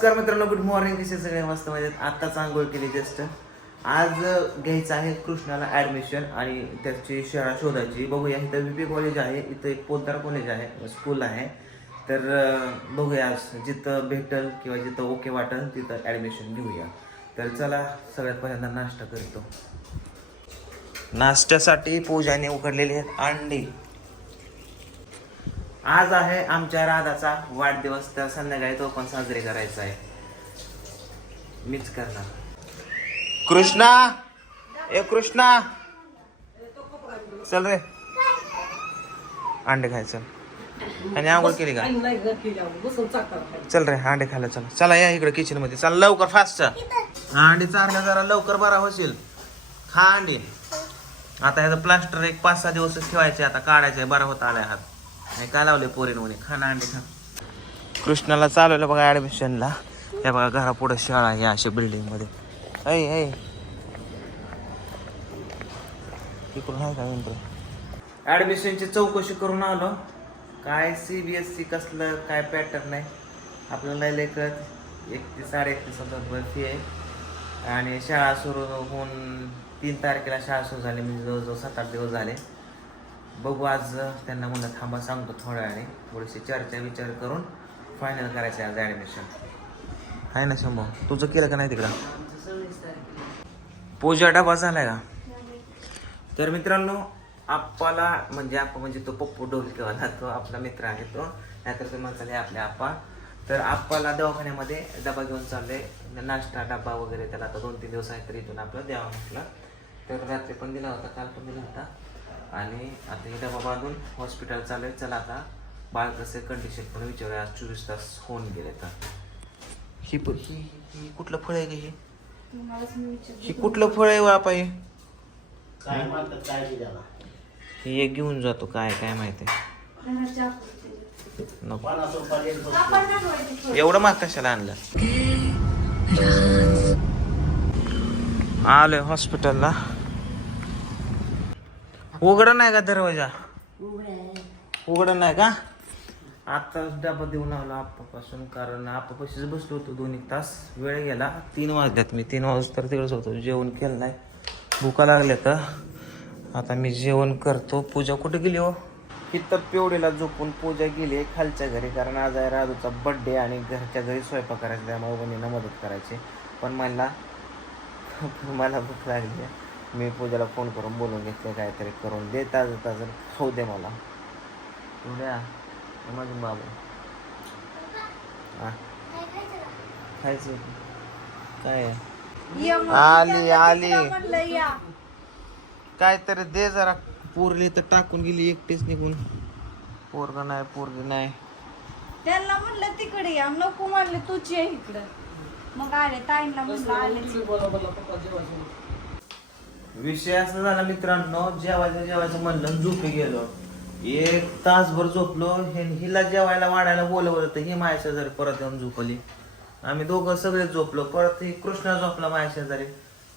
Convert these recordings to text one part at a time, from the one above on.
नमस्कार मित्रांनो good morning कसे सगळे? मस्त मजेत. आत्ताच आंघोळ केली जस्ट आज घ्यायचं आहे कृष्णाला ॲडमिशन आणि त्याची शाळा शोधायची. बघूया इथं व्ही पी कॉलेज आहे इथं एक पोद्दार कॉलेज आहे स्कूल आहे. तर बघूया आज जिथं भेटल किंवा जिथं ओके वाटेल तिथं ॲडमिशन घेऊया. तर चला सगळ्यात पहिल्यांदा नाश्ता करतो. नाश्त्यासाठी पूजाने उकडलेली आहेत अंडी. आज आहे आमच्या राधाचा वाढदिवस तर संध्याकाळी तो पण साजरे करायचा आहे. मीच करणार. कृष्णा! ए कृष्णा! चल रे. अंडे खाय चल आणि आंघोळ केली का? चल रे अंडे खायला चल. चला या इकडे किचनमध्ये चल लवकर फास्ट अंडे चारल्या जरा लवकर बरा होशील. खा अंडी. आता ह्याचं प्लास्टर एक पाच सहा दिवसच ठेवायचे आता काढायचे बरा होत आलाय हात. काय लावले पोरीन म्हणे? खा ना अंडे खा. कृष्णाला चालवलं बघा ॲडमिशनला हे बघा घरापुढं शाळा आहे अशा बिल्डिंगमध्ये ऐ ऐ. इकडून आहे का एंट्री ॲडमिशनची चौकशी करून आलो. काय सी बी एस सी कसलं काय पॅटर्न आहे आपल्याला लय कळत. एकतीस साडे एकतीस हजार फी आहे. आणि शाळा सुरू होऊन तीन तारखेला शाळा सुरू झाली म्हणजे जवळजवळ सात आठ दिवस झाले. बघू आज त्यांना मुलं थांबा सांगतो थोड्या वेळाने. थोडीशी चर्चा विचार करून फायनल करायचं आहे आज ॲडमिशन आहे ना शंभू? तुझं केलं का नाही तिकडं? पूजा डबा झालाय का? तर मित्रांनो आप्पाला म्हणजे आप्पा म्हणजे तो पप्पू डोलकेवाला तो आपला मित्र आहे तो. नाहीतर ते म्हणताले आपले आप्पा. तर आप्पाला दवाखान्यामध्ये डबा घेऊन चालले नाश्ता डबा वगैरे त्याला आता दोन तीन दिवस आहे तर इथून आपलं द्यावा म्हटलं. तर रात्री पण दिला होता काल पण दिला होता. आणि आता हे डबा बांधून हॉस्पिटल चालू आहे. चला आता बाळ कसे कंडिशन पण विचारूया. आज चोवीस तास होऊन गेले तर. ही ही कुठलं फळ आहे का हे? ही कुठलं फळ आहे बापा हे काय म्हणतात काय त्याला हे एक घेऊन जातो. काय काय माहिती? नको पन्नास बसतो. एवढं माग कशाला आणलं? आलोय हॉस्पिटलला उघड नाही का दरवाजा? उघड नाही का? आता डबा देऊन आलो आप्पापासून कारण आप्पापाशीच बसलो होतो दोन एक तास. वेळ गेला. तीन वाजल्यात मी. तीन वाजता तर तिकडेच होतो. जेवण केलं नाही. भुका लागल्या तर. आता मी जेवण करतो. पूजा कुठे गेली हो? इथं पिवडीला झोपून पूजा गेली आहे खालच्या घरी कारण आज आहे राजूचा बड्डे आणि घरच्या घरी स्वयंपाक करायचा त्यामुळे बहिणीनं मदत करायची पण मला मला भूक लागली आहे. मी पूजाला फोन करून बोलून घेतले काहीतरी करून दे ताजं ताजं खाऊ दे मला. उद्या माझे बाबा. हा. खायचं. काय? आली आली. काहीतरी दे जरा. पोरली तर टाकून गेली एकटीच निघून. पोरग नाही पोरगी नाही. त्यांना म्हणलं तिकडे या. नको म्हणले तुझी आहे इकडं. मग आले ताईंना म्हणलं आले. विषय असा झाला मित्रांनो जेवायचं जेवायचं म्हणलं झोपी गेलो. एक तासभर झोपलो हे हिला जेवायला वाढायला बोलवलं तर ही माझ्या शेजारी परत येऊन झोपली. आम्ही दोघं सगळे झोपलो परत ही कृष्णा झोपला माझ्या शेजारी.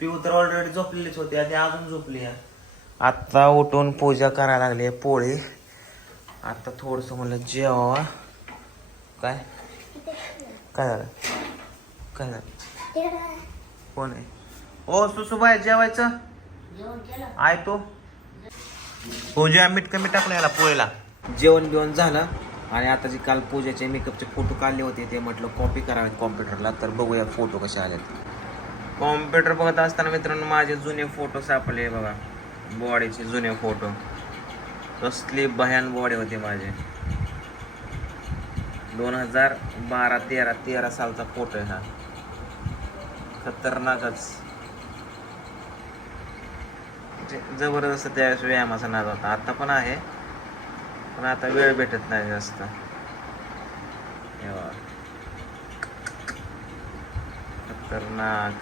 पिऊ तर ऑलरेडी झोपलेलीच होती आधी अजून झोपली आत्ता उठून पूजा करायला लागली आहे पोळी. आता थोडस म्हणलं जेवा काय? काय झालं? काय झालं? कोण आहे? ओ सुसुबाई जेवायचं? आहे तो पूजा मीठ कमी टाकलं याला पोळीला. जेवण बिवण झालं आणि आता जे काल पूजेचे मेकअपचे फोटो काढले होते ते म्हटलं कॉपी करावे कॉम्प्युटरला तर बघूया फोटो कसे आलेत. कॉम्प्युटर बघत असताना मित्रांनो माझे जुने फोटो सापडले बघा. बॉडीचे जुने फोटो कसली भयान बॉडी होती माझे. दोन हजार बारा तेरा तेरा सालचा फोटो आहे हा. खतरनाकच. जबरदस्त त्यावेळेस व्यायामाचा नाद होता. आत्ता पण आहे. पण आता वेळ भेटत नाही जास्त. खतरनाक.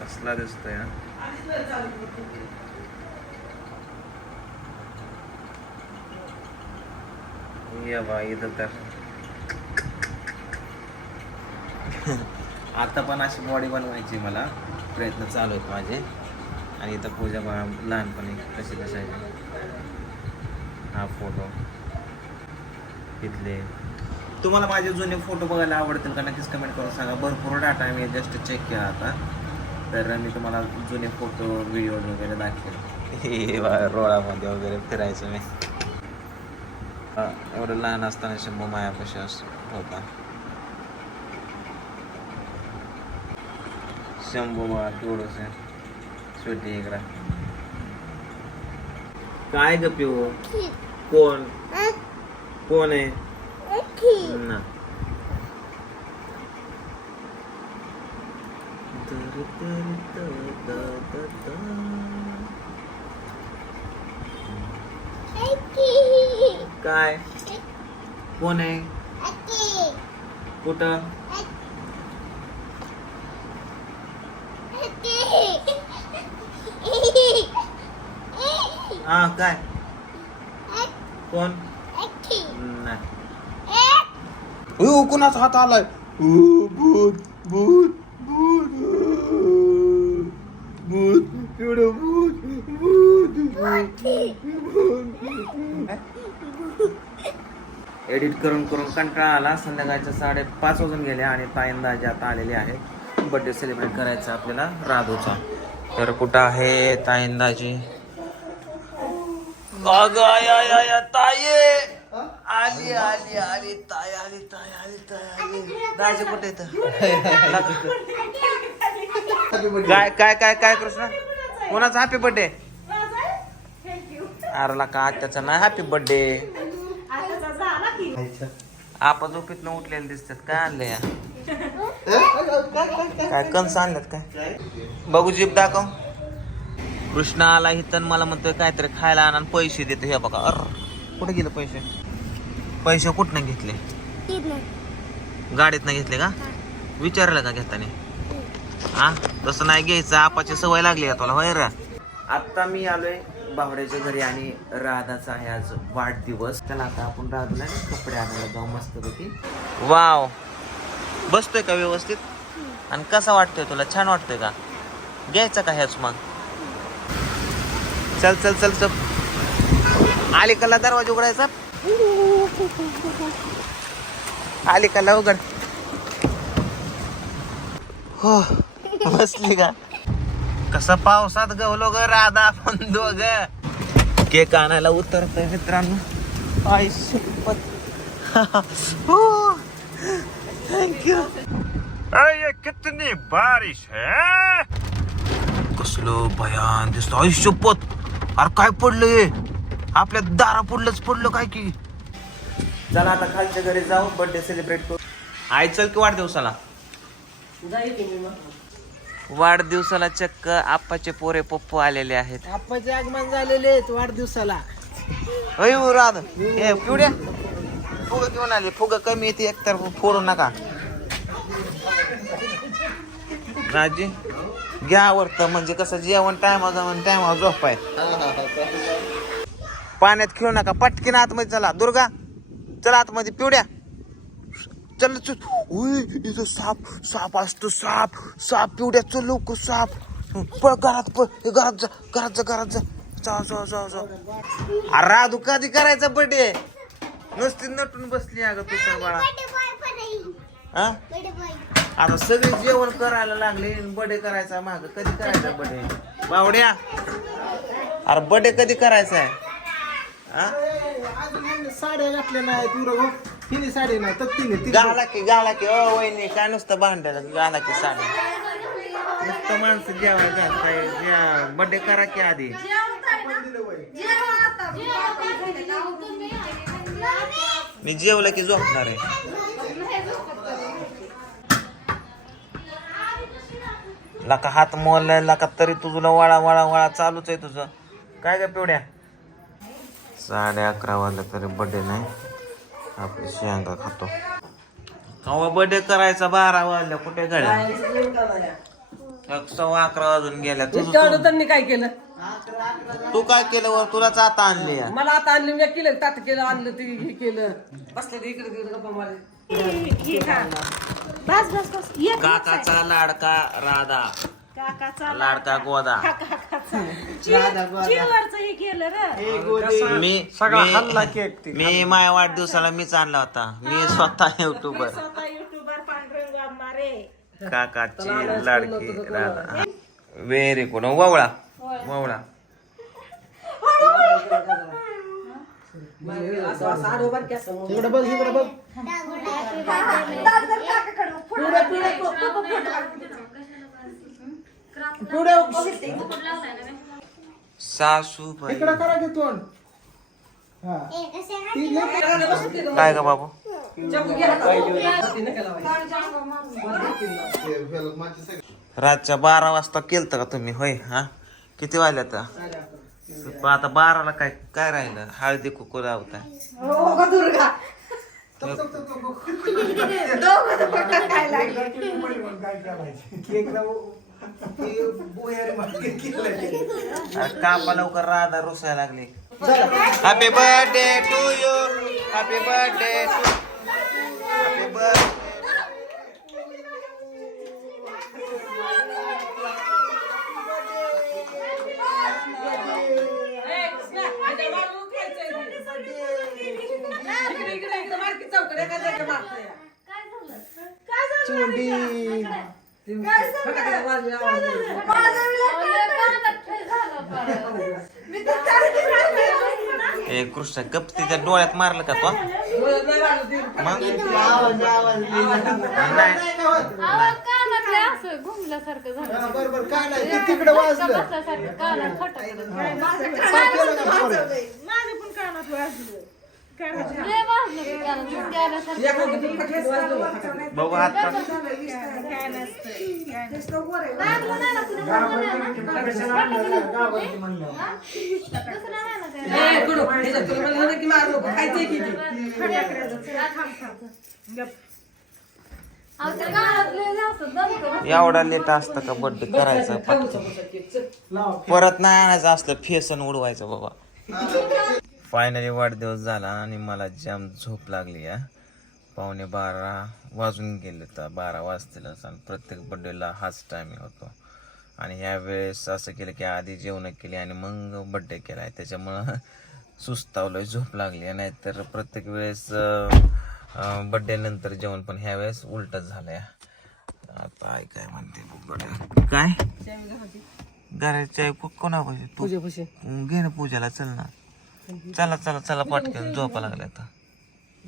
कसला दिसतोय ना बा इथं तर. आता पण अशी बॉडी बनवायची मला. प्रयत्न चालू आहेत माझे. आणि इथं पूजा बा लहानपणी कशी कशायची हा फोटो. इथले. तुम्हाला माझे जुने फोटो बघायला आवडतील का? नक्कीच कमेंट करून सांगा. भरपूर डाटा मी जस्ट चेक केला आता. तर मी तुम्हाला जुने फोटो व्हिडिओ वगैरे दाखवेल. रोळामध्ये वगैरे फिरायचं मी. एवढं लहान असताना शंभू मायापाशी असं होता. शंभू मला तेवढंच आहे स्वीटी इकडं काय ग पिऊ कोण कोण आहे ना तर तर त द द द. काय कोण आहे कुठं हा काय? कोण? नाही. कुणाचा हात आलाय? भूत भूत भूत भूत पिवळं भूत भूत एडिट करून करून कंटाळा आला. संध्याकाळच्या साडेपाच वाजून गेले आणि ताईंदाजी आता आलेले आहेत बर्थडे सेलिब्रेट करायचा आपल्याला राधूचा. तर कुठं आहे ताईंदाजी अगं आय, आय, आय, आय, ताई आली आली आली ताई आली ताई आली ताई आली. दाजी कुठे येतं काय काय काय काय कृष्णा? कोणाचा हॅपी बर्थडे अरे का त्याचा नाही हॅपी बर्थडे आपण झोपेत उठलेले दिसतात. काय आणलं या? काय कंस आणल्यात काय? बघू जीप दाखव. कृष्णा आला इथं मला म्हणतोय काहीतरी खायला आणा आणि पैसे देतो. हे बघा अर कुठे गेले पैसे? पैसे कुठनं घेतले? गाडीत घेतले का? विचारलं का घेताना? हा? तसं नाही घ्यायचं आपाची सवय लागली का तुला? होय रा. आत्ता मी आलोय बावड्याच्या घरी आणि राधाचा आहे आज वाढदिवस. त्याला आता आपण राधाला कपडे आणायला जाऊ मस्त पैकी वाव! बसतोय का व्यवस्थित? आणि कसा वाटतोय तुला? छान वाटतोय का? घ्यायचा का ह्याच मग? चल चल चल चल. आली कला दरवाजा उघडायचा? आली कला उघड. हो बसली का? कसं पावसात गवलो ग राधा आपण दोघ केक आणायला उतरतोय मित्रांनो. आय थँक्यू अरे ये कितनी बारिश है? कसलं भयान दिसतो. आयुष्यपत अरे काय पडलंय आपल्या दारा पडलंच पडलं काय की? चला आता खालच्या घरी जाऊ बर्थडे सेलिब्रेट करू. आई चल की वाढदिवसाला. वाढदिवसाला चक्क आप्पाचे पोरे पप्पू आलेले आहेत. आप्पाचे आगमन झालेले आहेत वाढदिवसाला. अय राध ए पिवड्या. फुग घेऊन आली. फुग कमी येते एकतर फोडू नका. राजी. घ्या आवडतं म्हणजे कसं जेवण टायमा जाऊन टायमा झोपाय. पाण्यात खेळू नका पटकीन आतमध्ये चला. दुर्गा चला आतमध्ये पिवड्या. चल इथं साप साप असतो साप. साप पिवड्या. चल लवकर साप. पळ घरात पळ. हे घरात जा घरात जा घरात जा. अरे राधू कधी करायचा बर्थडे नुसती नटून बसली अगं तू तर बाळा. हा आता सगळे जेवण करायला लागले बर्थडे करायचा माग कधी करायचा बर्थडे बावड्या अरे बर्थडे कधी करायचा आहे? हा साड्या घातल्या नाही तुला तिने साडी नाही तर तिने ती गाला की गाला की ओ वहिनी काय नुसतं भांडायला गाला की साडी. नुसतं माणसं जेवायला बर्थडे करा की आधी. मी जेवलं की झोपणार आहे. लका हात मोडलाय लका तरी तुझं वळा वळा वळा चालूच आहे तुझं. काय काय पिवड्या? साडे अकरा वाजला तरी बर्थडे नाही. आपली शेंगा खातो. कवा बर्थडे करायचा? बारा वाजल्या कुठे गड्या? एक सव्वा अकरा वाजून गेल्या. तुझं त्यांनी काय केलं? तू- तू काय केलं वर? तुलाच आता आणली. मला आता आणलं मी केलं ताट केलं आणलं ते हे केलं. बसले इकडे तिकडे गप्पा मारे बस बस बस. ये काकाचा लाडका राधा. काकाचा लाडका गोदा. काका चिवरचं हे केलं रे. मी सगळा मी- हल्ला केक ते. मी माझ्या वाढदिवसाला मीच आणला होता. मी स्वतः युट्यूबर युट्यूबर पांढरंग आंबारे काकाची लाडकी राधा. Very good. ववळा. ववळा. असं असं आडोबार की असं मग. इकडे बघ इकडे बघ सासू इकडे करा तोंड हा काय का बाबू. रातच्या बारा वाजता केलत का तुम्ही होय हा किती वाजले आता आता बाराला काय काय राहिलं? हळदी कुकू लावताय. हो का दुर्गा. कापा लवकर राधा रुसायला लागली. Happy birthday to you happy birthday to happy birthday ए, कृष्णा, ह्याच्या मारून खायचंय ते. इकडे, इकडे, इकडे चोंडी. ए कृष्ण गप तिच्या डोळ्यात मारलं का तो. मग? आवाज कानातले असं घुमल्यासारखं झालं. हा, बरं बरं काय नाही? ते तिकडे वाजलं. बसल्यासारखं कानात फटाकलं माझं पण कानात वाजलं बघ, हात. एवढा लेट असतं का बर्थडे करायचा? परत नाही आणायचं असलं फेसन उडवायचं बाबा. फायनली वाढदिवस झाला आणि मला जाम झोप लागली या पावणे बारा वाजून गेले तर बारा वाजतील आणि प्रत्येक बड्डेला हाच टायमिंग होतो. आणि ह्या वेळेस असं केलं की आधी जेवण केली आणि मग बड्डे केला. आहे त्याच्यामुळं सुस्तावलं झोप लागली. नाहीतर प्रत्येक वेळेस बड्डे नंतर जेवण पण ह्या वेळेस उलटच झालंय. आता आई काय म्हणते काय? घराच्या कोणा पाहिजे तू? पूजे पूजे घे ना पूजाला चल ना. चला चला चला पटकन झोपा लागला आता.